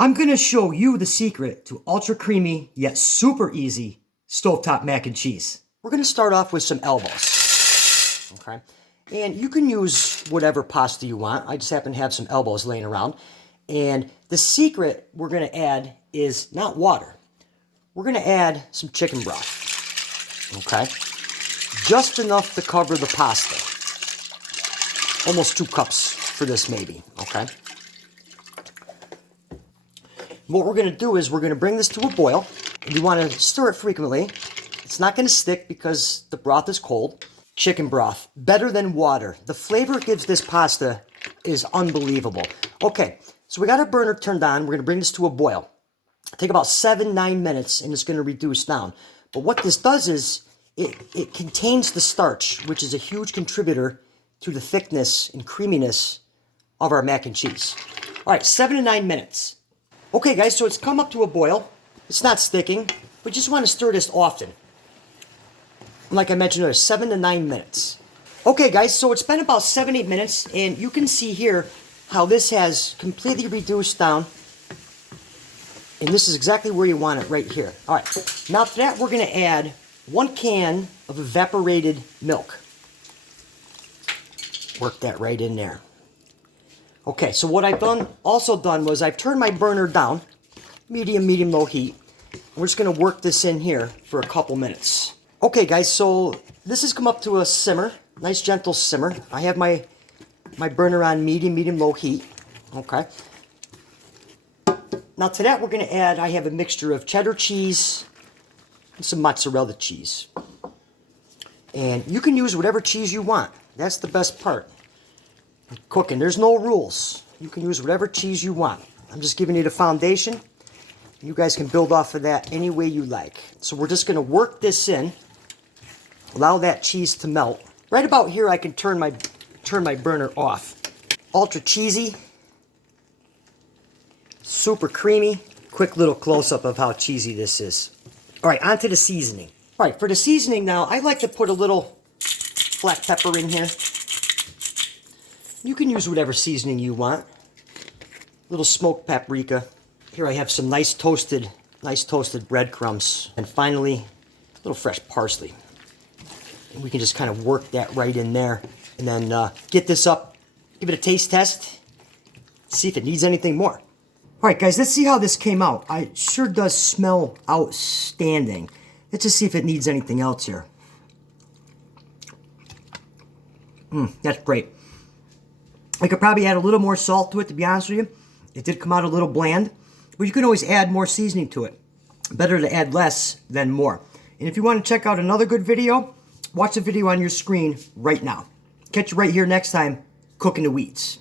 I'm gonna show you the secret to ultra creamy yet super easy stovetop mac and cheese. We're gonna start off with some elbows, okay? And you can use whatever pasta you want. I just happen to have some elbows laying around. And the secret we're gonna add is not water. We're gonna add some chicken broth, okay? Just enough to cover the pasta. Almost 2 cups for this maybe, okay? What we're gonna do is we're gonna bring this to a boil. And you wanna stir it frequently. It's not gonna stick because the broth is cold. Chicken broth, better than water. The flavor it gives this pasta is unbelievable. Okay, so we got our burner turned on. We're gonna bring this to a boil. Take about 7-9 minutes and it's gonna reduce down. But what this does is it contains the starch, which is a huge contributor to the thickness and creaminess of our mac and cheese. All right, 7 to 9 minutes. Okay guys, so it's come up to a boil. It's not sticking, but you just want to stir this often. And like I mentioned earlier, 7 to 9 minutes. Okay guys, so it's been about 7-8 minutes, and you can see here how this has completely reduced down. And this is exactly where you want it, right here. All right, now to that we're gonna add 1 can of evaporated milk. Work that right in there. Okay, so what I've also done was I've turned my burner down, medium, low heat. We're just gonna work this in here for a couple minutes. Okay guys, so this has come up to a simmer, nice gentle simmer. I have my burner on medium, low heat, okay. Now to that we're gonna add, I have a mixture of cheddar cheese and some mozzarella cheese. And you can use whatever cheese you want. That's the best part. Cooking, there's no rules. You can use whatever cheese you want. I'm just giving you the foundation. You guys can build off of that any way you like. So we're just gonna work this in, allow that cheese to melt. Right about here I can turn my burner off. Ultra cheesy, super creamy. Quick little close-up of how cheesy this is. All right, on to the seasoning. All right, for the seasoning now, I like to put a little black pepper in here. You can use whatever seasoning you want. Little smoked paprika. Here I have some nice toasted breadcrumbs. And finally, a little fresh parsley. And we can just kind of work that right in there. And then get this up, give it a taste test, see if it needs anything more. All right, guys, let's see how this came out. It sure does smell outstanding. Let's just see if it needs anything else here. That's great. I could probably add a little more salt to it, to be honest with you. It did come out a little bland, but you can always add more seasoning to it. Better to add less than more. And if you want to check out another good video, watch the video on your screen right now. Catch you right here next time, cooking the weeds.